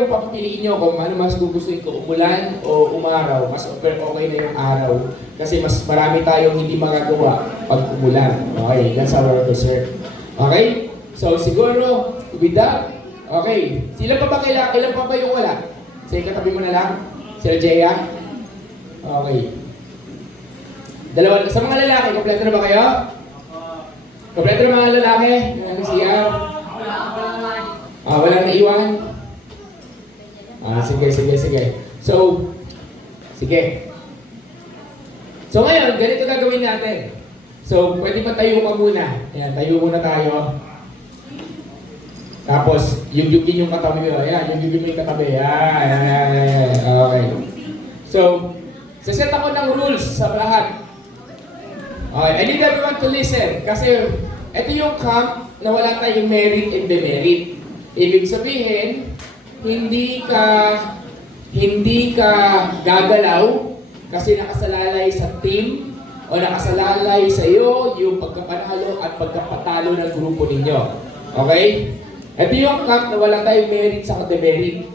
kung papapiliin nyo kung ano mas gugustuhin ko, umulan o umaraw, mas okay na yung araw. Kasi mas marami tayong hindi magagawa pag umulan. Okay, that's our concern. Okay? So siguro, with that, okay. Ilan pa ba yung wala? Sige, katabi mo na lang. Sila Jaya? Okay. Dalawa, sa mga lalaki, kompleto na ba kayo? Kompleto na mga lalaki? Ano siya? Walang naiwan? Sige. So, sige. So ngayon, ganito gagawin natin. So, pwede ba tayo ka muna? Ayan, tayo muna tayo. Tapos, yung katabi mo. Ayan, yung katabi. Ayan. Okay. So, saset ako ng rules sa lahat. Okay, I need everyone to listen. Kasi, ito yung camp na wala tayong merit and demerit. Ibig sabihin, hindi ka gagalaw kasi nakasalalay sa team o nakasalalay sa iyo yung pagkapanalo at pagkapatalo ng grupo ninyo. Okay? Ito yung camp na wala tayong merit sa demerit.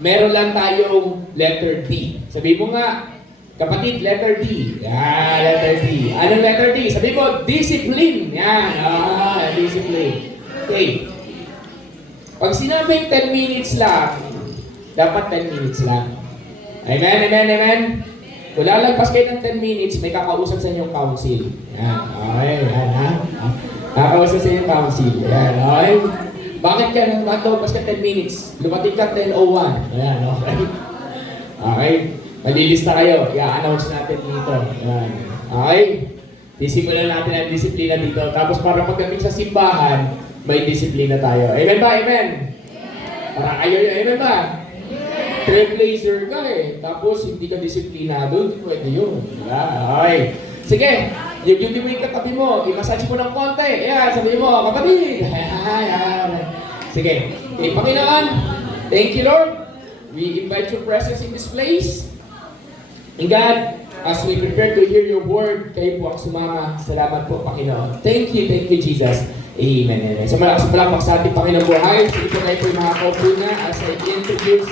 Meron lang tayong letter D. Sabi mo nga, kapatid, letter D. Yan, letter D. Anong letter D? Sabi mo, discipline. Yan, discipline. Okay. Pag sinabing 10 minutes lang, dapat 10 minutes lang. Amen? Kung lalagpas kayo ng 10 minutes, may kakausap sa inyong council. Yan, okay, yan ha. Kakausap sa inyong council. Yan, okay. Bakit ka nang lalagpas ka 10 minutes? Lumating ka 10:01. Yan, okay. Okay. Malilista kayo. I-announce natin dito. Yan. Okay. Disimulan natin ang disiplina dito. Tapos para pagdating sa simbahan, may disiplina tayo. Amen ba? Amen? Para kayo yun. Amen ba? Trailblazer ka eh. Tapos hindi ka disiplinado, pwede yun. Okay. Sige. Yung katabi mo, i-massage mo ng konti. Ayan, sabi mo, kapatid. Sige. Okay, Panginoon, thank you, Lord. We invite your presence in this place. And God, as we prepare to hear your word, kayo po ang sumama. Salamat po, Panginoon. Thank you, Jesus. Amen. So malakas palakpak sa ating Panginoon buhay. So ito kayo po yung makakaupo na as I introduce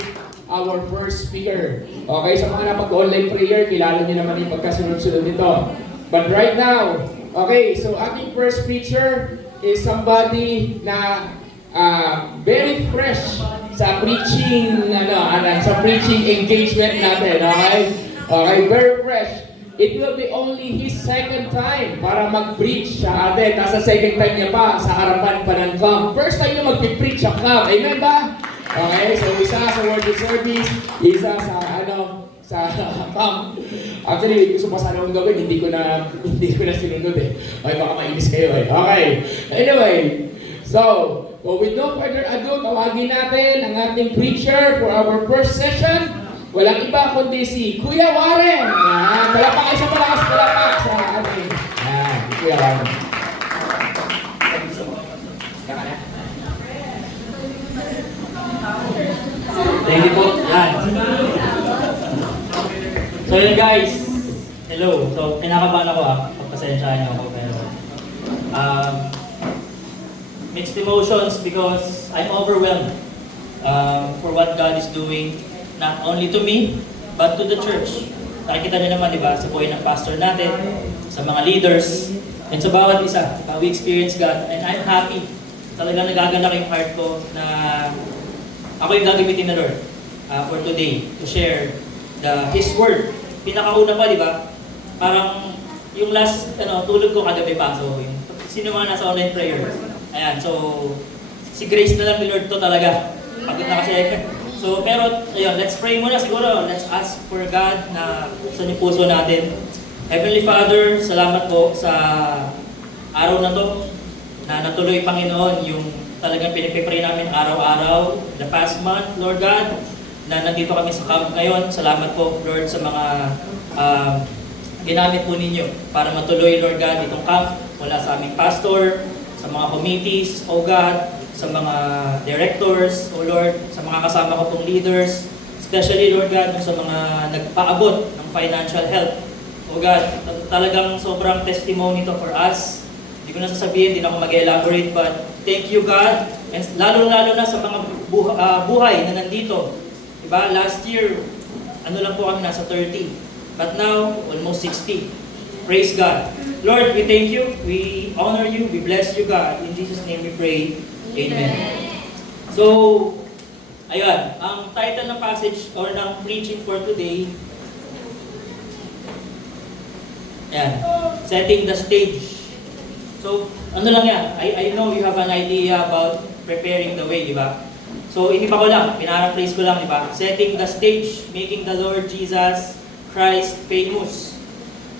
our first speaker. Okay, sa mga napag-online prayer, kilala niyo naman yung pagkasunod-sunod nito. But right now, okay, so ating first preacher is somebody na very fresh sa preaching, sa preaching engagement natin, okay? Okay, very fresh. It will be only his second time para mag-preach sa atin. Nasa second time niya pa sa harapan pa ng camp. First time niya mag-preach sa camp. Amen ba? Okay, so isa sa worship service, isa sa camp. Actually, gusto pa sana akong gawin, hindi ko na sinunod eh. Okay, baka mainis kayo eh. Okay, anyway, so, with no further ado, tawagin natin ang ating preacher for our first session. Walang iba kundi si Kuya Warren. Yan, palakpak sa ating. Yan, Kuya Warren. Thank you po. Yan. So yun guys, hello. So kinakabahan ako pagpasensyahan niyo ako pero mixed emotions because I'm overwhelmed for what God is doing, not only to me, but to the church. Nakikita niyo naman, di ba, sa buhay ng pastor natin, sa mga leaders, and sa bawat isa, we experience God, and I'm happy. Talagang nagagalak yung heart ko na ako yung gagamitin na Lord for today to share His Word. Pinakauna pa, di ba? Parang yung last tulog ko kagabi pa. So, sino mga nasa online prayer? Ayan, so si Grace na lang ni Lord to talaga. Pagod na kasi. So, pero, ayun, let's pray muna siguro. Let's ask for God na sa puso natin. Heavenly Father, salamat po sa araw na to na natuloy, Panginoon, yung talagang pinipipray namin araw-araw, the past month, Lord God, na nandito kami sa camp ngayon. Salamat po, Lord, sa mga ginamit po ninyo para matuloy, Lord God, itong camp mula sa aming pastor, sa mga committees, O God, sa mga directors, O Lord, sa mga kasama ko pong leaders, especially, Lord God, sa mga nagpaabot ng financial help. O God, talagang sobrang testimony to for us. Hindi ko na sasabihin, hindi na ako mag-elaborate, but thank you, God, and lalo-lalo na sa mga buhay na nandito. Diba? Last year, ano lang po kami, nasa 30. But now, almost 60. Praise God. Lord, we thank you, we honor you, we bless you, God. In Jesus' name we pray. Amen. So, ayun, ang title ng passage or ng preaching for today, ayan, setting the stage. So, ano lang yan, I know you have an idea about preparing the way, di ba? So, iniba ko lang, pinaraphrase ko lang, di ba? Setting the stage, making the Lord Jesus Christ famous.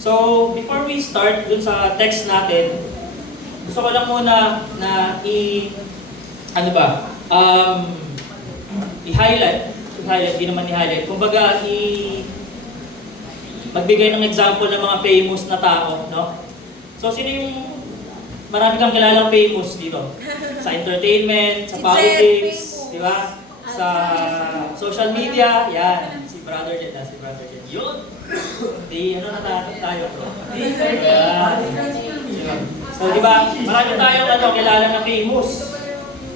So, before we start dun sa text natin, gusto ko lang muna na i-highlight, di naman i-highlight, kumbaga magbigay ng example ng mga famous na tao, no? So, sino yung marami kang kilalang famous dito? Sa entertainment, sa politics, di ba? Sa social media, yan. Si Brother Jet. Yun! Ano na tayo, bro? Yan. So, di ba? Marami tayong kilala na famous.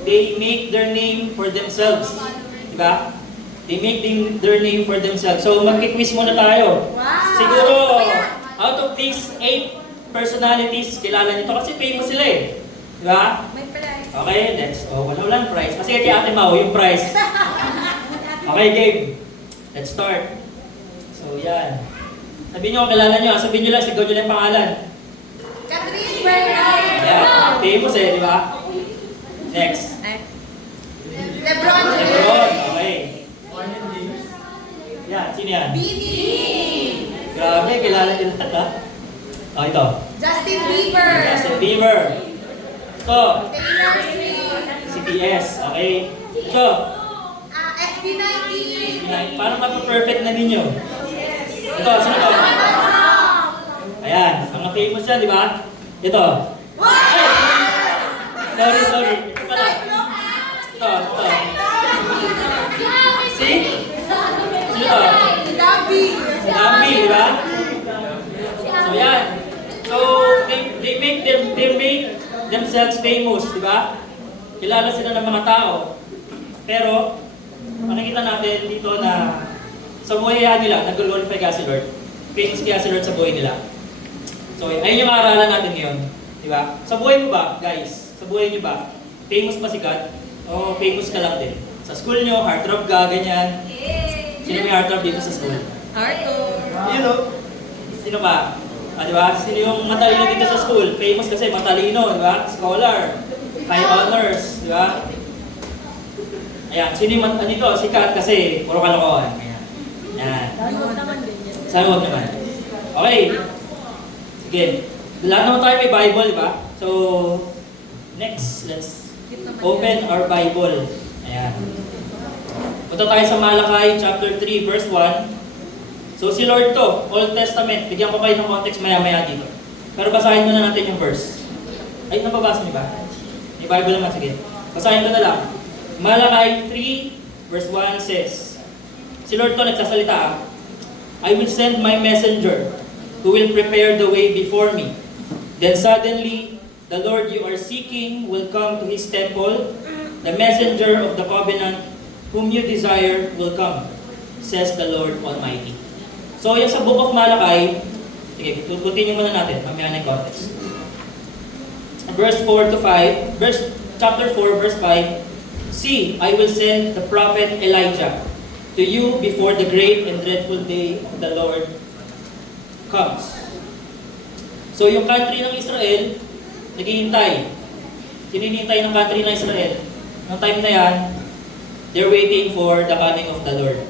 They make their name for themselves. Di ba? They make their name for themselves. So, mag-quiz muna tayo. Siguro, out of these 8 personalities, kilala nito kasi famous sila eh. Di ba? May prize. Okay, next. Walang prize. Kasi kay Ate Mau, yung prize. Okay, game. Let's start. So, yan. Sabihin nyo kung kilala nyo. Sabihin nyo lang, sigaw nyo lang yung pangalan. Catherine Bernal. Yan. Famous eh, di ba? Next. Lebron. Lebron. Okay. Yan, sino yan? Bini. Grabe, kilala nyo lahat ha? Okay, ito. Justin Bieber. Justin Bieber. Ito. Taylor Swift. CTS. Okay. Ito. SB19. Parang mapaperfect na ninyo. Ito, sino ito? Ayan, mga famous yan, di ba? Ito. Ay! Sorry. Ito pala. Ito. Si? Sino ito? Si Dabi. Si Lambi, di ba? So, yan. So, they make themselves famous, di ba? Kilala sila ng mga tao. Pero, makikita natin dito na sa buhay nila, nag-glorify ka si Lord. Famous kaya si Lord sa buhay nila. So, ayun yung maaralan natin ngayon. Di ba? Sa buhay mo ba, guys? Sa buhay niyo ba? Famous ba si God? O famous ka lang din? Sa school nyo, heartthrob ka, ganyan. Sino may heartthrob dito sa school? You know? Sino pa? Di ba? Sino yung matalino dito sa school? Famous kasi matalino, di ba? Scholar. High honors, di ba? Ayan, sino yung dito? Sikat kasi puro kalokohan. Ayan. Ayan. Sana huwag naman. Okay. Sige. Lahat naman tayo may Bible, di ba? So, next, let's open our Bible. Ayan. Punta tayo sa Malakay chapter 3 verse 1. So si Lord to, Old Testament. Bigyan ko kayo ng context maya-maya dito. Pero basahin muna natin yung verse. Ay, nababasa niyo ba? May Bible naman, sige. Basahin ko na lang. Malakay 3 verse 1 says, si Lord to nagsasalita, I will send my messenger who will prepare the way before me. Then suddenly, the Lord you are seeking will come to His temple. The messenger of the covenant whom you desire will come, says the Lord Almighty. So, yung sa Book of Malakay, sige, continue muna natin, mamaya na yung context. Chapter 4, verse 5, See, I will send the prophet Elijah to you before the great and dreadful day of the Lord comes. So, yung country ng Israel, naghihintay. Sinihintay ng country ng Israel. Noong time na yan, they're waiting for the coming of the Lord.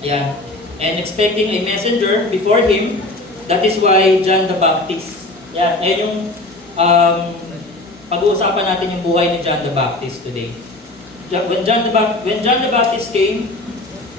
Yeah. And expecting a messenger before him. That is why John the Baptist. Yeah, ayan yung pag-uusapan natin yung buhay ni John the Baptist today. When John the Baptist came,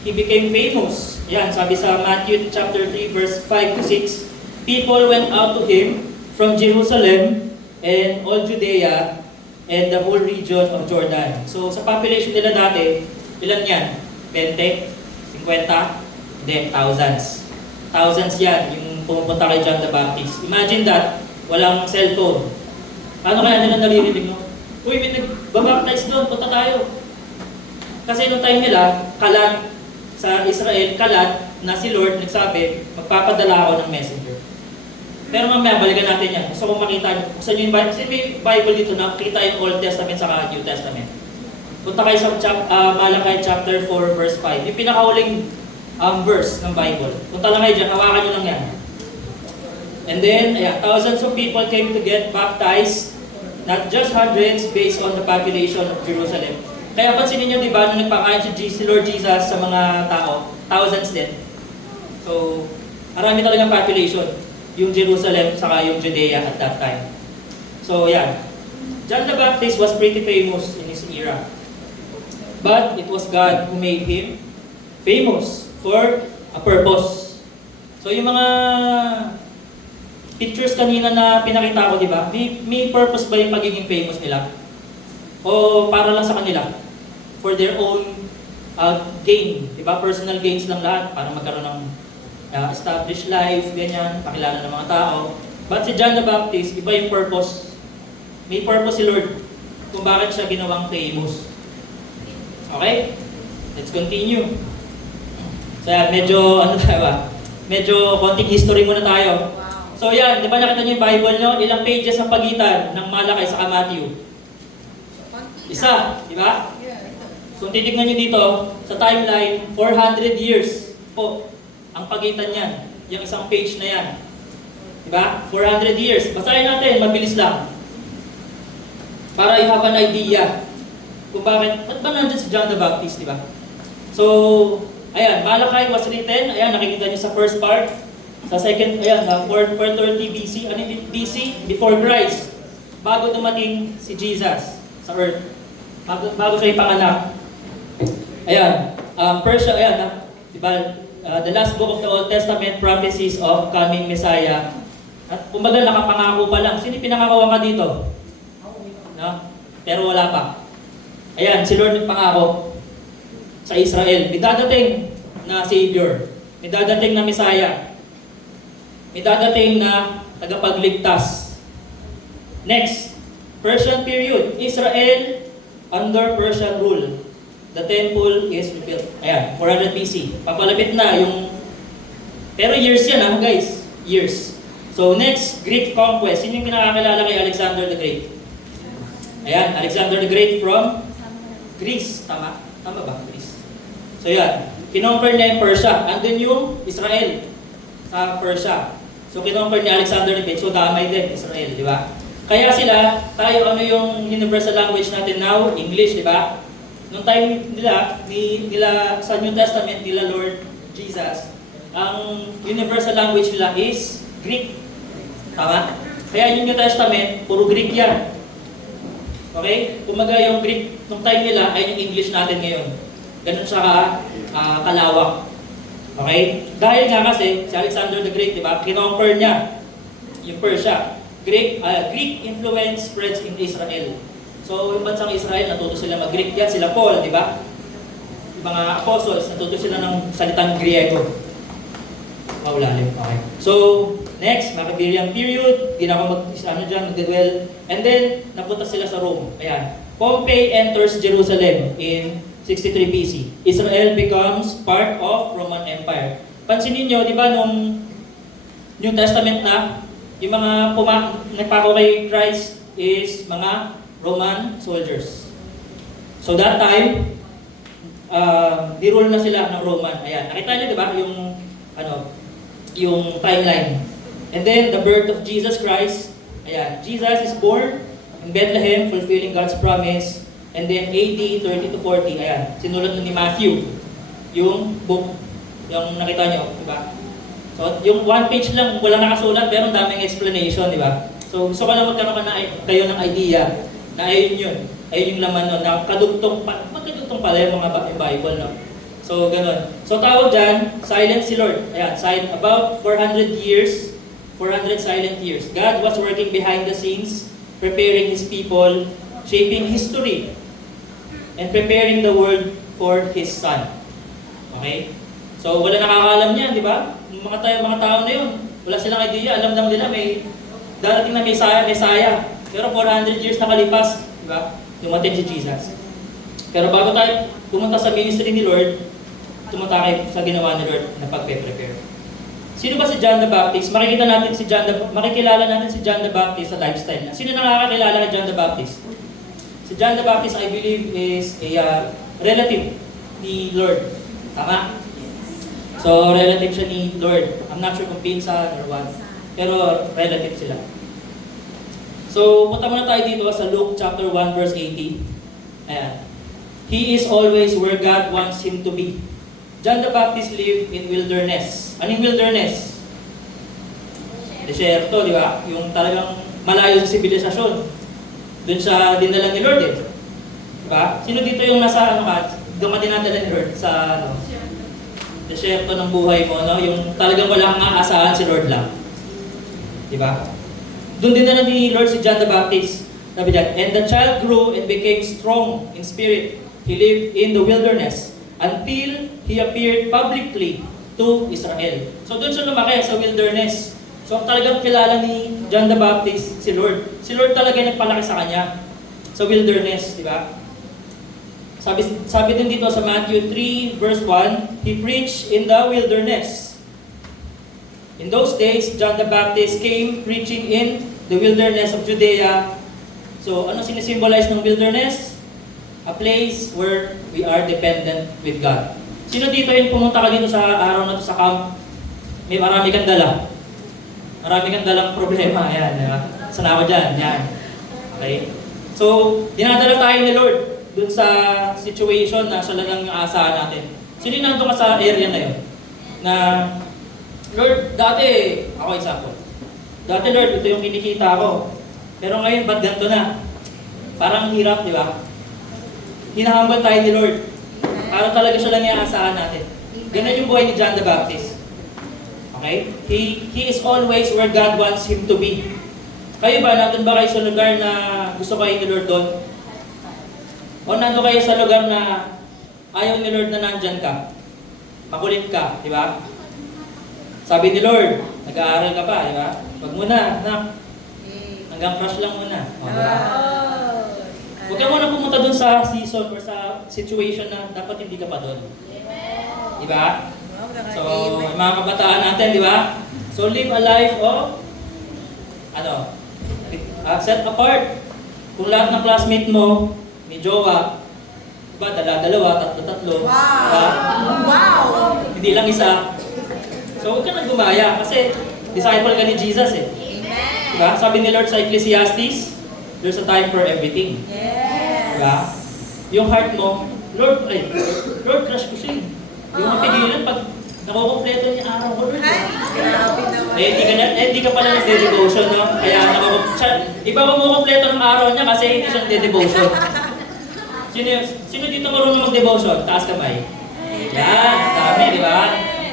he became famous. Yan, sabi sa Matthew chapter 3 verse 5 to 6, people went out to him from Jerusalem and all Judea and the whole region of Jordan. So sa population nila dati, ilan yan? 20? 50? Hindi, thousands. Thousands yan, yung pumupunta kay John the Baptist. Imagine that, walang cellphone. Ano kaya nila naririnig, no? Uy, may nagbabaptize doon, punta tayo. Kasi nung time nila, kalat sa Israel, kalat na si Lord nagsabi, magpapadala ako ng messenger. Pero mamaya, balikan natin yan. Gusto kong makita, buksan nyo yung Bible. Kasi may Bible dito na kita yung Old Testament sa New Testament. Punta kayo sa Malachi chapter 4 verse 5. Yung pinakahuling verse ng Bible. Punta lang kayo dyan, hawakan nyo lang yan. And then, ayan, thousands of people came to get baptized, not just hundreds based on the population of Jerusalem. Kaya pansinin nyo, di ba, nung nagpakain si Lord Jesus sa mga tao, thousands din. So, marami talagang population, yung Jerusalem, saka yung Judea at that time. So, yeah. John the Baptist was pretty famous in his era. But it was God who made him famous for a purpose. So, yung mga pictures kanina na pinakita ko, di ba? May purpose ba yung pagiging famous nila? O para lang sa kanila? For their own gain, di ba? Personal gains lang lahat para magkaroon ng established life, ganyan, pakilala ng mga tao. But si John the Baptist, iba yung purpose. May purpose si Lord kung bakit siya ginawang famous. Okay? Let's continue. So yan, medyo, ano tayo ba? Medyo konting history muna tayo. So yan, di ba nakita niyo yung Bible nyo? Ilang pages ang pagitan ng Malakay sa Matthew? Isa, di ba? So titignan nyo dito, sa timeline, 400 years po ang pagitan niyan. Yung isang page na yan. Di ba? 400 years. Basahin natin, mabilis lang. Para you have an idea kung bakit, ba't ba nandun si John the Baptist, di ba? So, ayan, Malakay was written, ayan, nakikita niyo sa first part. Sa second, ayan, 430 BC, ano yung BC? Before Christ. Bago dumating si Jesus sa earth. Bago siya ipanganak. Ayan, Persia, ayan, diba? The last book of the Old Testament prophecies of coming Messiah. At kumbaga nakapangako pa lang. Sino pinangakawan ka dito? No? Pero wala pa. Ayan, si Lord nagpangako sa Israel. May dadating na Savior. May dadating na Messiah. May dadating na tagapagligtas. Next, Persian period. Israel under Persian rule. The temple is rebuilt. Ayan, 400 BC. Papalapit na yung... Pero years yan ha, guys. Years. So next, Greek conquest. Sino yung kinakakilala kay Alexander the Great? Ayan, Alexander the Great from Greece. Tama? Tama ba? Greece. So yan. Kinonquer niya yung Persia. Andun yung Israel sa Persia. So kinonquer ni Alexander the Great. So damay din, Israel, di ba? Kaya sila, tayo ano yung universal language natin now? English, di ba? Noong time nila sa New Testament, nila Lord Jesus, ang universal language nila is Greek. Tama? Kaya yung New Testament, puro Greek yan. Okay? Kumaga yung Greek, noong time nila, ay yung English natin ngayon. Ganun siya kalawak. Okay? Dahil nga kasi, si Alexander the Great, di ba? Kinonquer niya yung Persia. Greek influence spreads in Israel. So, yung bansang Israel, natuto sila mag-Greek yan. Sila Paul, di ba? Yung mga apostles, natuto sila ng salitang Griego. Maulalim. Okay. So, next, Maccabean period. Di na ako mag-dwell. And then, napunta sila sa Rome. Ayan. Pompey enters Jerusalem in 63 BC. Israel becomes part of Roman Empire. Pansinin nyo, di ba, nung New Testament na, yung mga nagpako kay Christ is mga Roman soldiers. So that time, di-rule na sila ng Roman. Ayan, nakita niyo 'di ba yung timeline. And then the birth of Jesus Christ. Ayan, Jesus is born in Bethlehem fulfilling God's promise. And then AD 30 to 40. Ayan, sinulat ni Matthew yung book yung nakita niyo, 'di ba? So yung one page lang wala nakasulat pero ang daming explanation, 'di ba? So gusto ko lang magkaroon kayo ng idea na ayun yun. Ayun yung laman nun, na magkadugtong pala yung mga Bible, no? So, ganun. So, tawag dyan, silent si Lord. Ayan, about 400 years, 400 silent years. God was working behind the scenes, preparing His people, shaping history, and preparing the world for His Son. Okay? So, wala nakakaalam niyan, di ba? Mga tao na yun, wala silang idea. Alam lang nila may darating na Messiah. Pero 400 years nakalipas, di ba? Dumating si Jesus. Pero bago tayo pumunta sa ministry ni Lord, tumatake sa ginawa ni Lord na pagpe-prepare. Sino ba si John the Baptist? Makikilala natin si John the Baptist sa lifestyle niya. Sino nakakakilala kay John the Baptist? Si John the Baptist, I believe, is a relative ni Lord. Tama? So, relative siya ni Lord. I'm not sure kung pinsan or what. Pero, relative sila. So, punta muna tayo dito sa Luke chapter 1 verse 80. Ayan. He is always where God wants him to be. John the Baptist lived in wilderness. Anong wilderness? Desierto, di ba? Yung talagang malayo sa sibilisasyon. Doon siya dinala ni Lord eh. Di ba? Sino dito yung nasa doon ka dinadala ni Lord sa desierto ng buhay mo, no? Yung talagang wala kang aasahan si Lord lang. Di ba? Doon dinala ni Lord si John the Baptist. Sabi diyan, and the child grew and became strong in spirit. He lived in the wilderness until he appeared publicly to Israel. So doon siya lumaki sa wilderness. So talagang kilala ni John the Baptist si Lord. Si Lord talaga nagpalaki sa kanya sa wilderness, di ba? Sabi din dito sa Matthew 3 verse 1, he preached in the wilderness. In those days, John the Baptist came preaching in the wilderness of Judea. So ano sinisimbolize ng wilderness? A place where we are dependent with God. Sino dito yung pumunta ka dito sa araw na to sa camp? May marami kang dala. Marami kang dalang problema. Ayan, sana ako dyan. Yan. Okay? So, dinadala tayo ni Lord dun sa situation na siya lang yung aasahan natin. Sino yung nandun ka sa area na yun? Na, Lord, dati, ako example. Dati Lord, ito yung kinikita ko. Pero ngayon, ba't ganito na? Parang hirap, di ba? Hinahambal tayo ni Lord. Para talaga siya lang yung aasahan natin. Ganun yung buhay ni John the Baptist. Okay? He is always where God wants him to be. Kayo ba, nandun ba kayo sa lugar na gusto kayo ni Lord doon? O nandun kayo sa lugar na ayaw ni Lord na nandyan ka? Makulit ka, di ba? Sabi ni Lord, nag-aaral ka pa, di ba? Wag muna, anak. Hanggang crush lang muna. O, diba? Huwag ka muna pumunta doon sa season or sa situation na dapat hindi ka pa doon. Di ba? So, mga kabataan natin, di ba? So, live a life of, set apart. Kung lahat ng classmate mo, may jowa, diba, dalawa, tatlo. Wow! Diba? Wow! Hindi lang isa. So, huwag ka nang gumaya kasi disciple ka ni Jesus eh. Amen! Diba? Sabi ni Lord sa Ecclesiastes, there's a time for everything. Yes! Diba? Yung heart mo, Lord, crush ko siya eh. Yung mapigilan pag nakukompleto niya araw ko, Lord. Grabe naman. Hindi ka pala nagde-devotion, no? Kaya iba kumukompleto ng araw niya kasi hindi siya nagde-devotion. Sino dito marunong mag-devotion? Taas kamay. Yan, dami, di ba?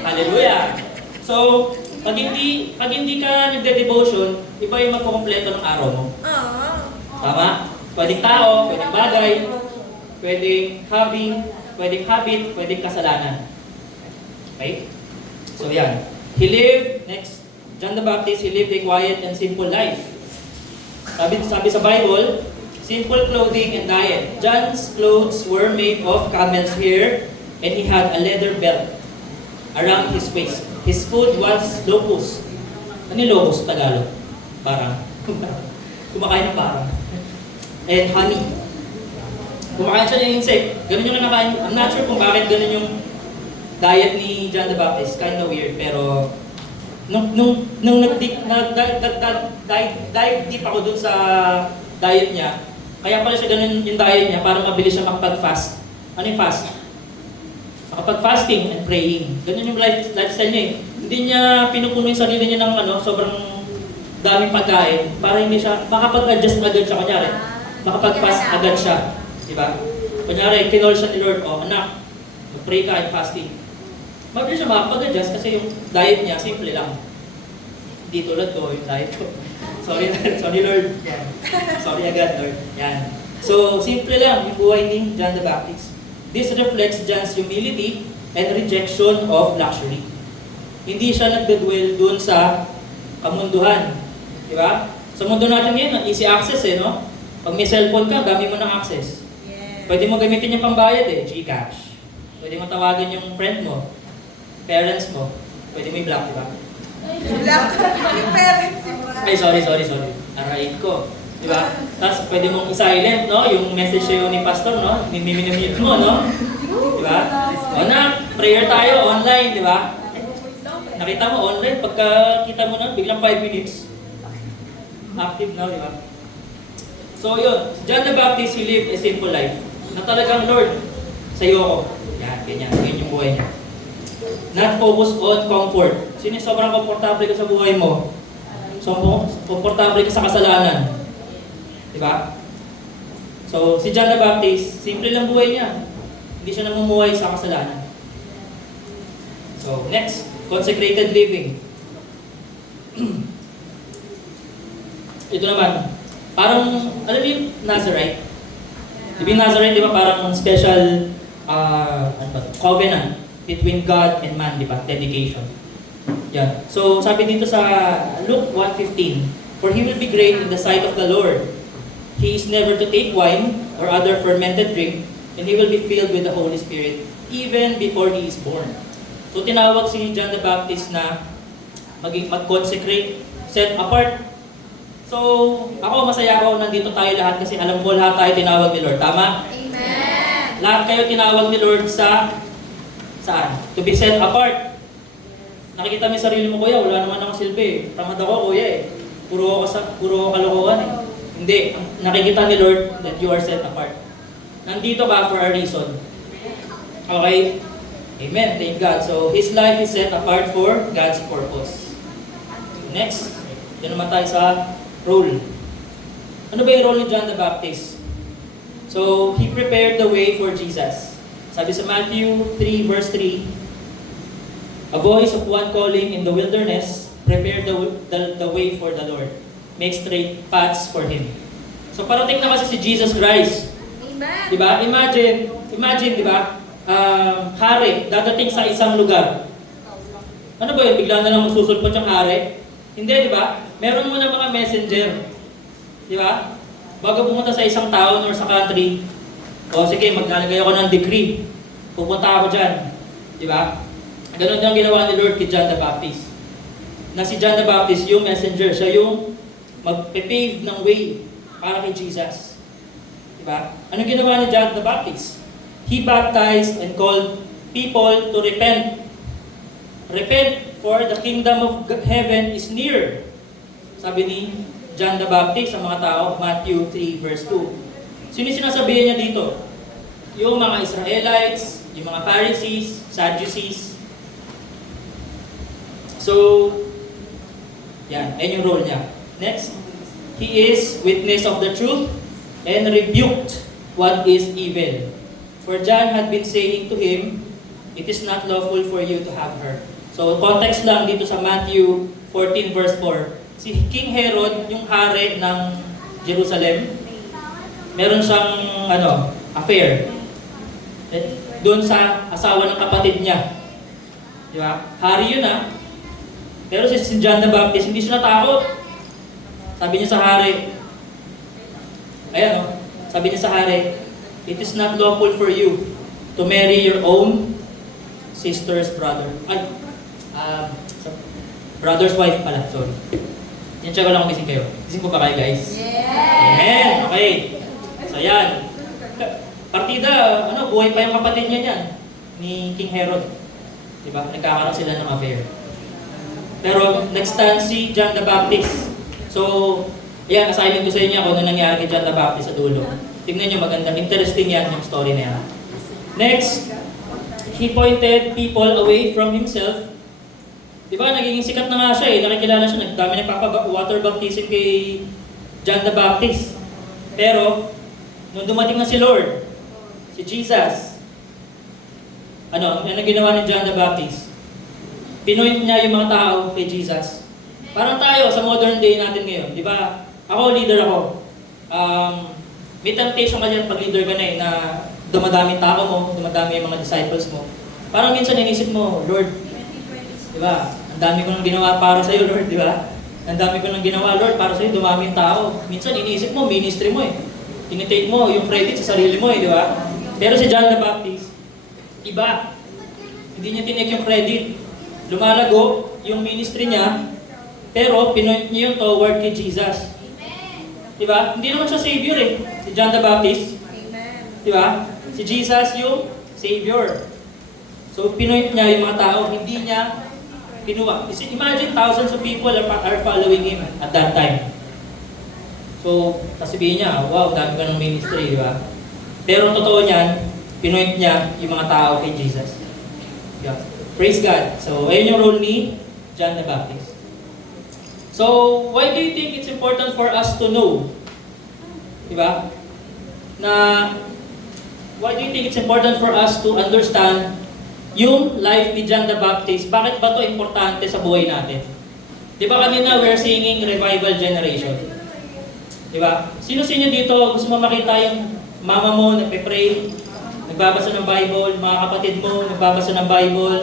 Hallelujah. So, pag hindi ka nagde-devotion, iba yung magkukompleto ng araw mo. Tama? Pwedeng tao, pwedeng bagay, pwedeng hobby, pwedeng habit, pwedeng kasalanan. Okay? So yan. John the Baptist, he lived a quiet and simple life. Sabi sa Bible, simple clothing and diet. John's clothes were made of camel's hair and he had a leather belt around his waist. His food was locust. Ano yung locust sa Tagalog? Parang. Kumakain ng parang. And honey. Kumakain siya ng insect. Ganun yung kinakain. I'm not sure kung bakit ganun yung diet ni John the Baptist. Kind of weird. Pero nung dive deep ako dun sa diet niya, kaya pala siya ganun yung diet niya para mabilis siya makapag-fast. Ano yung fast? Makapag-fasting and praying. Ganun yung lifestyle niya eh. Hindi niya pinupuno yung sarili niya ng sobrang daming pagkain para hindi siya makapag-adjust agad siya. Kunyari, makapag-fast agad siya. Diba? Kunyari, kinol siya ni Lord, anak, mag-pray ka and fasting. Mabilis siya makapag-adjust kasi yung diet niya, simple lang. Hindi tulad ko, yung diet ko. Sorry Lord. Yan. Sorry agad Lord. Yan. So, simple lang yung buhay ni John the Baptist. This reflects John's humility and rejection of luxury. Hindi siya nagdadwell dun sa kamunduhan. Diba? Sa mundo natin ngayon, easy access no? Pag may cellphone ka, dami mo ng access. Yes. Pwede mo gamitin yung pambayad GCash. Pwede mo tawagan yung friend mo, parents mo. Pwede mo i-block, di ba? Black. Yung parents mo. Ay, sorry. Arayin ko. Di ba? Tapos pwede mong i-silent, no? Yung message sa'yo ni pastor, no? Minimute mo, no? Di ba? O na, prayer tayo online, di ba? Nakita mo online, pagka kita mo na, biglang 5 minutes. Active na, di ba? So yun, John the Baptist, he lived a simple life. Na talagang Lord, sa'yo ako. Yan, ganyan. Ganyan yung buhay niya. Not focused on comfort. Sino yung sobrang komportable ka sa buhay mo? So, komportable ka sa kasalanan. Diba? So, si John the Baptist, simple lang buhay niya. Hindi siya namumuhay sa kasalanan. So, next, consecrated living. Ito naman, parang, alam mo yung Nazarite? Yung Nazarite, di ba, parang special covenant between God and man, di ba? Dedication. Yan. So, sabi dito sa Luke 1:15, "For he will be great in the sight of the Lord. He is never to take wine or other fermented drink, and he will be filled with the Holy Spirit even before he is born." So, tinawag si John the Baptist na mag-consecrate, set apart. So, ako, masaya ako, nandito tayo lahat kasi alam ko lahat tayo tinawag ni Lord. Tama? Amen. Lahat kayo tinawag ni Lord saan? To be set apart. Nakikita mo yung sarili mo, kuya, wala naman akong silbi. Tamad ako, kuya Puro ako kalokohan Hindi. Nakikita ni Lord that you are set apart. Nandito ka for a reason. Okay? Amen. Thank God. So, his life is set apart for God's purpose. Next. Yan naman tayo sa role. Ano ba yung role ni John the Baptist? So, he prepared the way for Jesus. Sabi sa Matthew 3 verse 3, "A voice of one calling in the wilderness, prepare the way for the Lord. Make straight paths for Him." So parating na kasi si Jesus Christ. Amen. Diba? Imagine, diba? Hari, dadating sa isang lugar. Ano ba yun? Bigla na lang magsusulpot yung hari? Hindi, diba? Meron mo na mga messenger. Diba? Bago pumunta sa isang town or sa country, o sige, maglalagay ako ng decree. Pupunta ako dyan. Diba? Ganon yung ginawa ni Lord kay John the Baptist. Na si John the Baptist, yung messenger, siya yung mag-pave ng way para kay Jesus. Diba? Anong ginawa ni John the Baptist? He baptized and called people to repent. Repent, for the kingdom of heaven is near. Sabi ni John the Baptist sa mga tao, Matthew 3 verse 2. Sino sinasabihin niya dito? Yung mga Israelites, yung mga Pharisees, Sadducees. So, yan yung role niya. Next, he is witness of the truth and rebuked what is evil. For John had been saying to him, "It is not lawful for you to have her." So, context lang dito sa Matthew 14 verse 4. Si King Herod, yung hari ng Jerusalem, meron siyang affair doon sa asawa ng kapatid niya. Di ba? Hari yun Pero si John the Baptist, hindi siya natakot. Sabi niya sa hari, sabi niya sa hari, "It is not lawful for you to marry your own sister's brother." Brother's wife pala, sorry. Yan, check ko lang kung gising kayo. Gising ko ba kayo, guys? Yes. Amen! Okay. So yan. Partida, buhay pa yung kapatid niya niyan, ni King Herod. Diba? Nagkakaroon sila ng affair. Pero nag-stand si John the Baptist. So, ayan, assignment ko sa inyo kung ano nangyari kay John the Baptist sa dulo. Tingnan nyo, maganda. Interesting yan yung story na yan. Next, he pointed people away from himself. Diba, nagiging sikat na nga siya nakikilala siya, nagdami nagpapa-water baptism kay John the Baptist. Pero, nung dumating na si Lord, si Jesus, ano ginawa ni John the Baptist? Pinoint niya yung mga tao kay Jesus. Parang tayo sa modern day natin ngayon, di ba? Ako, leader ako. May temptation ka dyan pag leader ka na dumadami tao mo, dumadami yung mga disciples mo. Parang minsan inisip mo, Lord, di ba? Ang dami ko nang ginawa para sa iyo, Lord, di ba? Ang dami ko nang ginawa, Lord, para sa iyo, dumami yung tao. Minsan inisip mo, ministry mo tinitake mo yung credit sa sarili mo di ba? Pero si John the Baptist, iba. Hindi niya tinake yung credit. Lumalago yung ministry niya, pero pinoint niya yung toward kay Jesus. Di ba? Hindi naman siya savior si John the Baptist. Amen. Di ba? Si Jesus yung savior. So, pinoint niya yung mga tao, hindi niya pinuwa. Imagine thousands of people are following him at that time. So, sasabihin niya, wow, dami ka ng ministry, di ba? Pero totoo niyan, pinoint niya yung mga tao kay Jesus. Yeah. Praise God. So, ayun yung role ni John the Baptist. So, why do you think it's important for us to know? Di ba? Why do you think it's important for us to understand yung life ni John the Baptist? Bakit ba to importante sa buhay natin? Di ba kanina we're singing Revival Generation? Di ba? Sino sa inyo dito gusto mo makita yung mama mo nagpe-pray, nagbabasa ng Bible, mga kapatid mo nagbabasa ng Bible,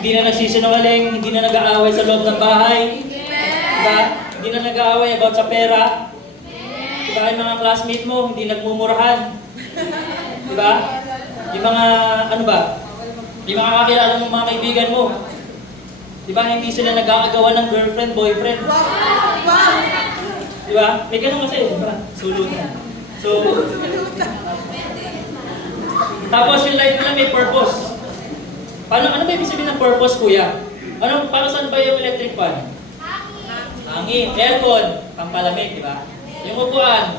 hindi na nagsisinungaling, hindi na nag-aaway sa loob ng bahay, di ba? Hindi na nag-aaway about sa pera, di ba? Yung mga classmate mo, hindi nagmumurahan, di ba? Yung mga, ano ba? Yung mga kakilala mong mga kaibigan mo, di ba? Hindi sila nag-aagawan ng girlfriend, boyfriend. Di ba? May ganun kasi, di ba? Sulutan. So, tapos yung life nila may purpose. Ano ba ibig sabihin ng purpose, kuya? Para saan ba yung electric fan? Hangin. Aircon, pampalamig, di ba? Yung upuan,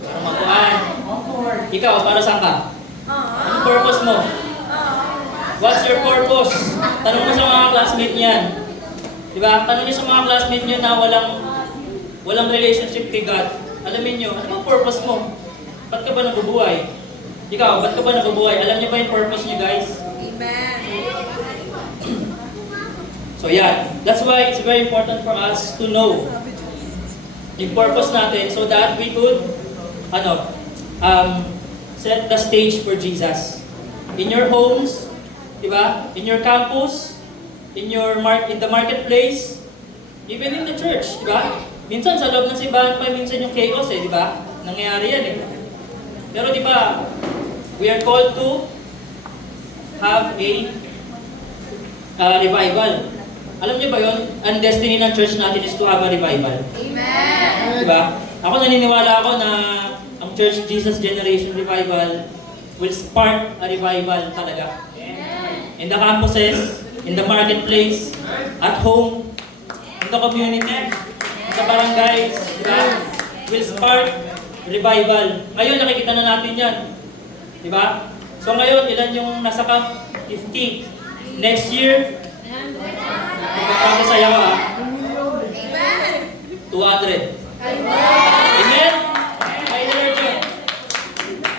para mapuan. Ikaw, para saan ka? Anong purpose mo? What's your purpose? Tanong mo sa mga classmate niyan. Di ba? Tanong niyo sa mga classmate niyo na walang relationship kay God. Alamin niyo, ano ba purpose mo? Ba't ka ba nabubuhay? Ikaw, ba't ka ba nabubuhay? Alam niyo ba yung purpose niyo, guys? Amen. So yeah, that's why it's very important for us to know yung purpose natin so that we could set the stage for Jesus. In your homes, di ba? In your campus, in the marketplace, even in the church, di ba? Minsan sa loob ng simbahan pa minsan yung chaos di ba? Nangyayari yan Pero di ba, we are called to have a revival. Alam niyo ba yun? Ang destiny ng church natin is to have a revival. Amen. Di ba? Ako naniniwala ako na ang Church Jesus Generation Revival will spark a revival talaga. In the campuses, in the marketplace, at home, in the community, sa barangays, di ba? Will spark revival. Ngayon, nakikita na natin yan. Di ba? So ngayon, ilan yung nasa camp? 50. Next year, magpapamasay ako Amen. 200. Amen? Kay Lord yun.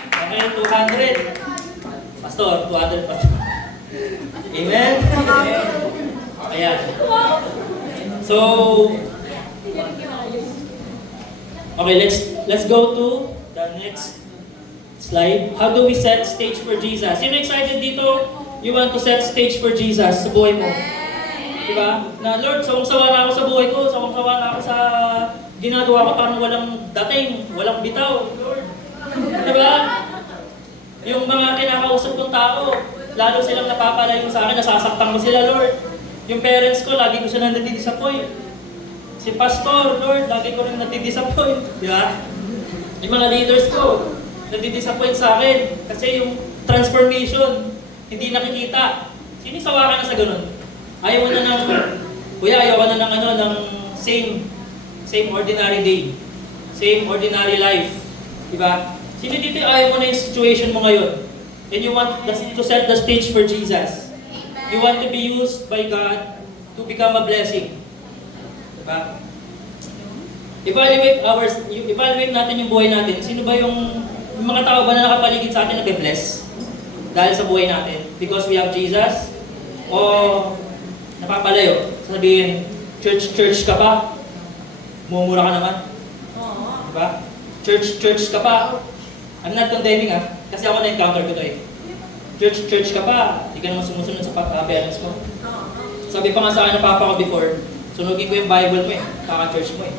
Okay, 200. Pastor, 200 pastor. Amen? Ayan. So, okay, let's go to the next slide. How do we set stage for Jesus? Sino excited dito? You want to set stage for Jesus sa buhay mo? Diba? Na Lord, sawang-sawa na ako sa buhay ko, sawang-sawa na ako sa ginagawa ko, parang walang dating, walang bitaw, Lord. Diba? Yung mga kinakausap kong tao, lalo silang napapalayo sa akin, nasasaktan ko sila, Lord. Yung parents ko, lagi ko sila nadidisappoint. Si pastor, Lord, lagi ko rin nadidisappoint. Diba? Yung mga leaders ko, nadidisappoint sa akin. Kasi yung transformation, hindi nakikita. Sino sawa ka na sa ganun? Ayaw mo na ng, kuya, ayaw ka na ng same ordinary day. Same ordinary life. Diba? Sino dito ayaw mo na yung situation mo ngayon? And you want to set the stage for Jesus. You want to be used by God to become a blessing. Diba? Evaluate natin yung buhay natin. Sino ba yung mga tao ba na nakapaligid sa atin na be-bless? Dahil sa buhay natin. Because we have Jesus? O napapalayo? Sabihin, church ka pa? Mumura ka naman? Diba? Church ka pa? I'm not condemning kasi ako na-encounter ko to Church ka pa? Hindi ka naman sumusunod sa parents mo. Sabi pa nga sa akin ng papa ko before, sunugin ko yung Bible mo kaka-church mo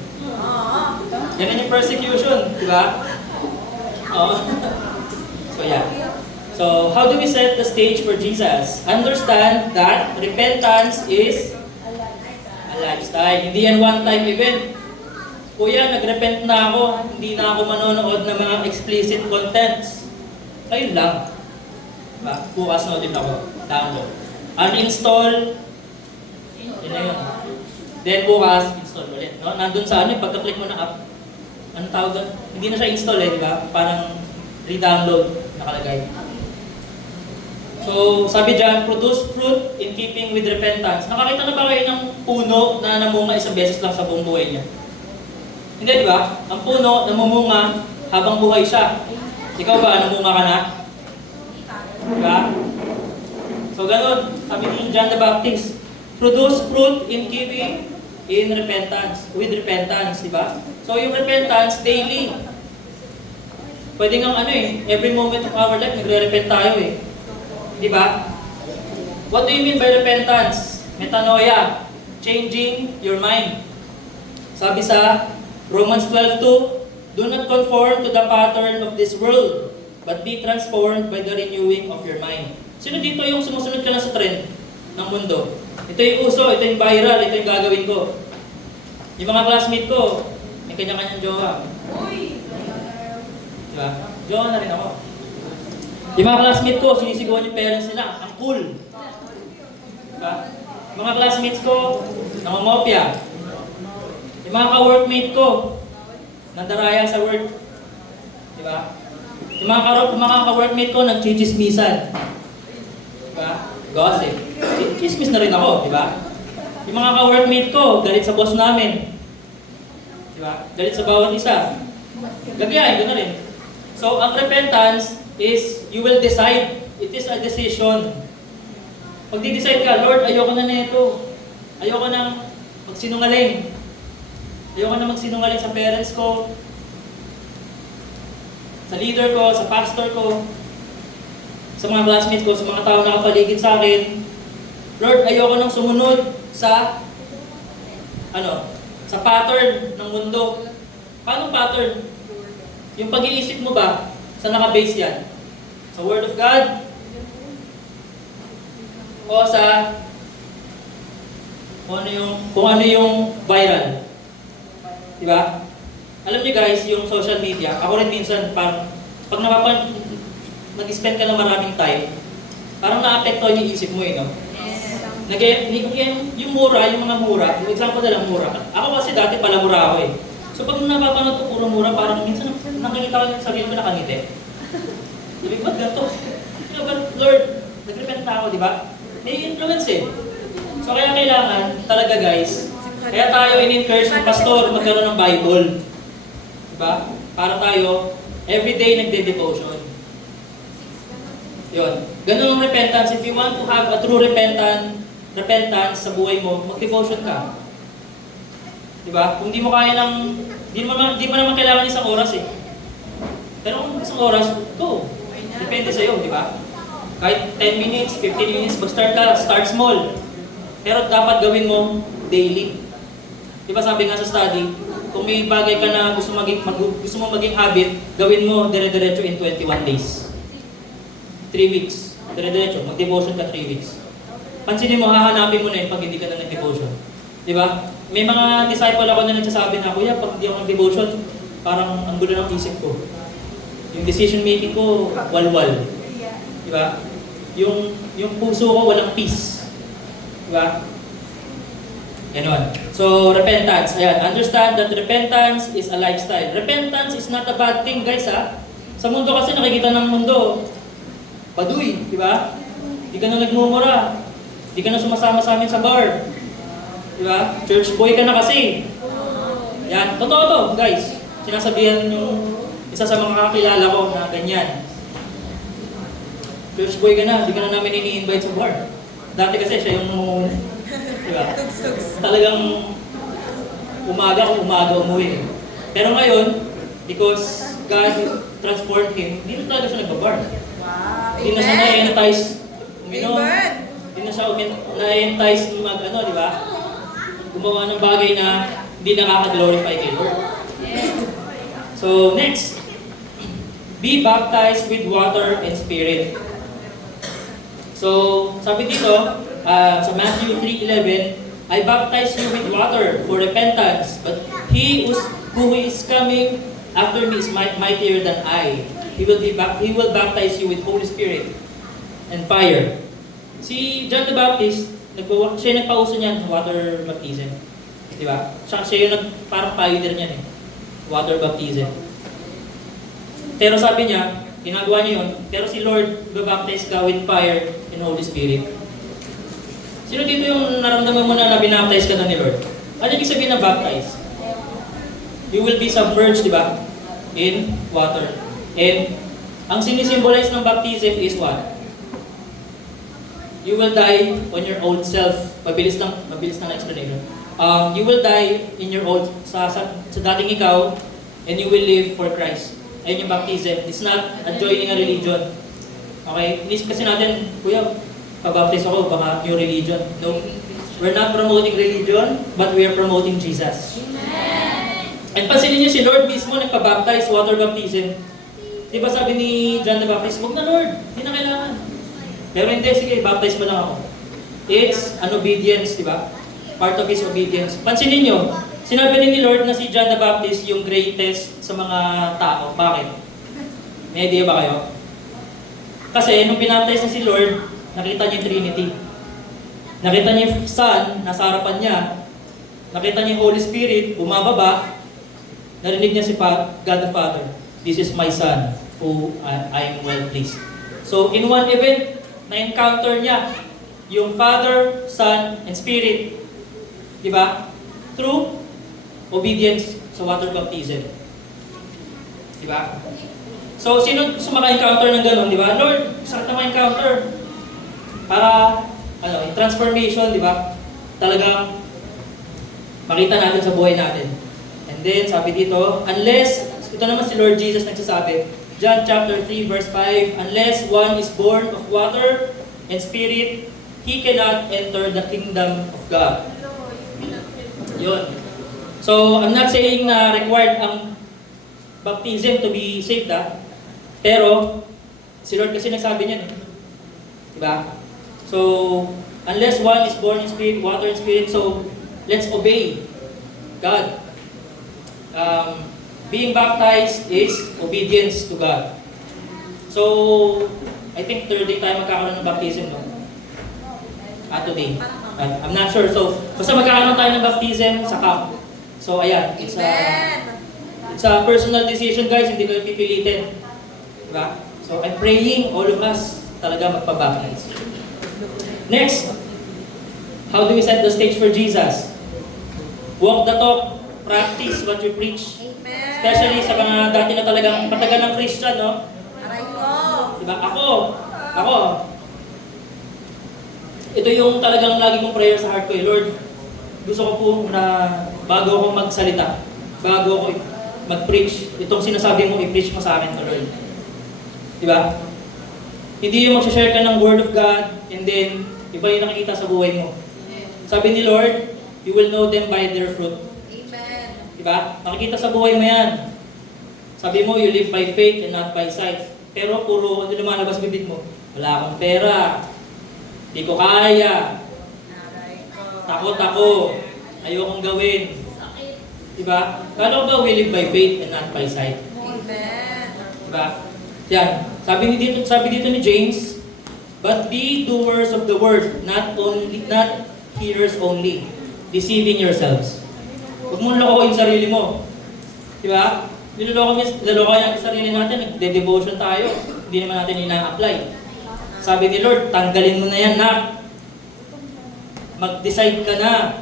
Yan yung persecution, di ba? Oh. So yeah. So how do we set the stage for Jesus? Understand that repentance is a lifestyle. Hindi yan one-time event. Kuya, nag-repent na ako. Hindi na ako manonood ng mga explicit contents. Ayun lang. Diba? Bukas na ulit ako. Download. Uninstall. Yun na yun. Then bukas, install ulit. No? Nandun sa ano, pagka-click mo na app, anong tawag doon? Hindi na siya install eh, di ba? Parang re-download nakalagay. So, sabi dyan, produce fruit in keeping with repentance. Nakakita na ba kayo ng puno na namunga isang beses lang sa buong buhay niya? Hindi, di ba? Ang puno, namumunga habang buhay siya. Ikaw ba, namunga ka na? Di ba? So, ganun. Sabi ni John the Baptist, produce fruit in keeping in repentance, with repentance, di ba? So, yung repentance, daily. Pwede nga ano eh, every moment of our life, nagre-repent tayo eh. Di ba? What do you mean by repentance? Metanoia, changing your mind. Sabi sa Romans 12:2, do not conform to the pattern of this world, but be transformed by the renewing of your mind. Sino dito yung sumusunod ka na sa trend ng mundo? Ito yung uso, ito yung viral, ito yung gagawin ko. Yung mga classmate ko, may kanya-kanyang jowa. Diba? Jowa na rin ako. Yung mga classmate ko, sinisigawan yung parents nila. Ang cool. Diba? Yung mga classmates ko, nangongopya. Yung mga ka-workmate ko, nandaraya sa work. Diba? Yung mga ka-workmate ko, nagchichismisan. Diba? Gossip. Chismis na rin ako, diba? Yung mga ka-workmate ko, galit sa boss namin. Diba? Galit sa bawat isa. Gagayahin ko na rin. So, ang repentance is, you will decide. It is a decision. Pag di-decide ka, Lord, ayoko na nito. Ayoko nang magsinungaling. Ayoko na magsinungaling sa parents ko, sa leader ko, sa pastor ko, sa mga classmates ko, sa mga tao na nakapaligid sa akin. Lord, ayoko nang sumunod sa sa pattern ng mundo. Paano pattern? Yung pag-iisip mo ba, sa naka-base yan? Sa Word of God? O sa kung ano yung viral? Diba? Alam niyo guys, yung social media, ako rin minsan, pag nag-spend ka ng maraming time, parang na-apektuhan yung isip mo eh, no? Yung mura, yung mga mura, yung example na lang mura. Ako kasi dati pala mura ako eh. So pag napapanood ko puro mura, parang minsan nakikita ko yung sarili ko nakangiti. Sabi, ba't ganito? Lord, nag-repent na ako, di ba? May influence eh. So kaya kailangan talaga guys, kaya tayo in-encourage ng pastor magkaroon ng Bible. Diba? Para tayo, everyday nagde-devotion. Yun. Ganun ang repentance. If you want to have a true repentance sa buhay mo, mag-devotion ka. Diba? Kung di mo kaya di mo naman kailangan isang oras eh. Pero kung isang oras, go. Depende sa'yo, di ba? Kahit 10 minutes, 15 minutes, mag-start ka, start small. Pero dapat gawin mo daily. Di ba sabi nga sa study, kung may bagay ka na gusto mo maging habit, gawin mo dire-diretso in 21 days. 3 weeks. Dire-diretso, mag-devotion ka 3 weeks. Pansinin mo, hahanapin mo na yun pag hindi ka na nag-devotion. Di ba? May mga disciple ako na nagsasabi na, Kuya, pag hindi ako nag-devotion, parang ang gulo ng isip ko. Yung decision making ko, walwal. Di ba? Yung puso ko, walang peace. Di ba? Ganon. So, repentance. Ayan, understand that repentance is a lifestyle. Repentance is not a bad thing, guys, ha? Sa mundo kasi, nakikita ng mundo, paduy, di ba? Di ka na nagmumura. Di ka na sumasama sa amin sa bar. Di ba? Church boy ka na kasi. Yan, totoo to, guys. Sinasabihan yung isa sa mga kakilala ko na ganyan. Church boy ka na, di ka na namin ini-invite sa bar. Dati kasi siya yung diba? Talagang umaga umuwi. Pero ngayon, because God transformed him, hindi na talaga siya nagbabar. Hindi na siya na-entice uminom. Hindi na siya na-entice di ba? Gumawa ng bagay na hindi nakaka-glorify kay Lord. So, next. be baptized with water and spirit. So, sabi dito, sa Matthew 3:11, I baptize you with water for repentance, but who is coming after me is mightier than I. He will baptize you with Holy Spirit and fire. Si John the Baptist, siya yung nagpauso niyan, water baptism. Di ba? Siya yung parang pioneer niyan eh. Water baptism. Pero sabi niya, ginagawa niya yun, pero si Lord baptize ka with fire and Holy Spirit. Sino dito yung naramdaman mo na binaptize ka na ni Lord? Ano ibig sabihin na baptize? You will be submerged, di ba? In water. And ang sinisimbolize ng baptism is what? You will die on your old self. Mabilis lang explanation. You will die in your old, sa dating ikaw, and you will live for Christ. Ayun yung baptism. It's not joining a religion. Okay? Inisip kasi natin, kuya, pabaptize ako, baka new religion. No. We're not promoting religion, but we are promoting Jesus. And pansinin niyo si Lord mismo nagpabaptize, water baptism. Di ba sabi ni John the Baptist, huwag na Lord, hindi na kailangan. Pero hindi, sige, baptize mo lang ako. It's an obedience, di ba? Part of His obedience. Pansinin niyo, sinabi rin ni Lord na si John the Baptist yung greatest sa mga tao. Bakit? May idea ba kayo? Kasi nung pinaptize na si Lord, nakita niya yung Trinity. Nakita niya yung Son, nasa harapan niya. Nakita niya yung Holy Spirit, bumababa. Narinig niya si God the Father. This is my Son, who I am well pleased. So, in one event, na-encounter niya yung Father, Son, and Spirit. Di ba? Through obedience sa water baptism. Di ba? So, sino gusto maka-encounter ng ganun, di ba? Lord, sakit na ma-encounter. Para, yung transformation, di ba? Talagang makita natin sa buhay natin. And then, sabi dito, unless, ito naman si Lord Jesus nagsasabi, John chapter 3 verse 5, unless one is born of water and spirit, he cannot enter the kingdom of God. Yun. So, I'm not saying na required ang baptism to be saved, pero si Lord kasi nagsabi niyan eh. Diba? So, unless one is born in spirit, water and spirit, so let's obey God. Being baptized is obedience to God. So, I think third day tayo magkakaroon ng baptism, no? Today. I'm not sure. So, basta magkakaroon tayo ng baptism sa camp. So, ayan. It's a personal decision, guys. Hindi ko yung pipilitin. Diba? So, I'm praying all of us talaga magpabaptize. Next, how do we set the stage for Jesus? Walk the talk, practice what you preach. Especially sa mga dati na talagang matagal ng Christian, no? Aray ko. Diba? Ako. Ito yung talagang lagi kong prayer sa heart ko, Lord, gusto ko po na bago ako magsalita, bago ako mag-preach, itong sinasabi mo, i-preach mo sa akin to, Lord. Diba? Hindi yung mag-share ka ng Word of God, and then, iba yung nakikita sa buhay mo. Sabi ni Lord, you will know them by their fruit. Diba? Nakikita sa buhay mo yan. Sabi mo, you live by faith and not by sight. Pero puro ano lumalabas bibig mo? Wala akong pera. Di ko kaya. Takot ako. Ayokong gawin. Diba? Kala ko ba we live by faith and not by sight? Diba? Yan. Sabi dito ni James, but be doers of the word, not hearers only, deceiving yourselves. Huwag mong lokohin yung sarili mo. Diba? Niloloko natin yung sarili natin, nagde-devotion tayo. Hindi naman natin ina-apply. Sabi ni Lord, tanggalin mo na yan, nak. Mag-decide ka na.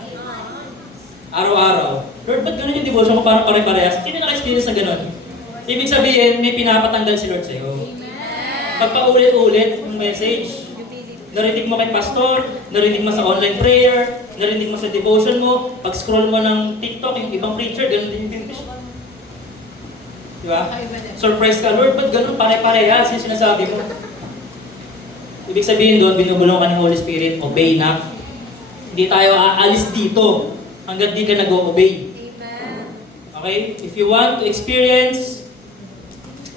Araw-araw. Lord, ba't ganun yung devotion ko parang pare-parehas? Sino naka-experience na ganun? Ibig sabihin, may pinapatanggal si Lord sa'yo. Pagpaulit-ulit yung message, narinig mo kay pastor, narinig mo sa online prayer, narinig mo sa devotion mo, pag-scroll mo ng TikTok, yung ibang preacher, ganun din yung preach. Diba? Surprise ka, Lord, ba't ganun? Pare-parehas yung sinasabi mo. Ibig sabihin doon, binubulong ka ng Holy Spirit, obey na. Hindi tayo aalis dito hanggang di ka nag-obey. Okay? If you want to experience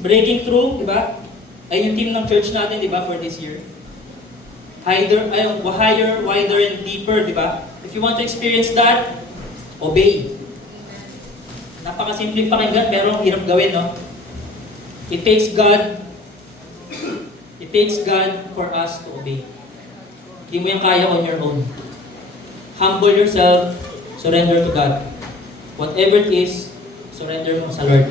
breaking through, di ba? Ay yung team ng church natin, di ba, for this year. Higher, wider, and deeper, di ba? If you want to experience that, obey. Napakasimpleng pakinggan, pero ang hirap gawin, no? It takes God for us to obey. Hindi mo yan kaya on your own. Humble yourself, surrender to God. Whatever it is, surrender mo sa Lord.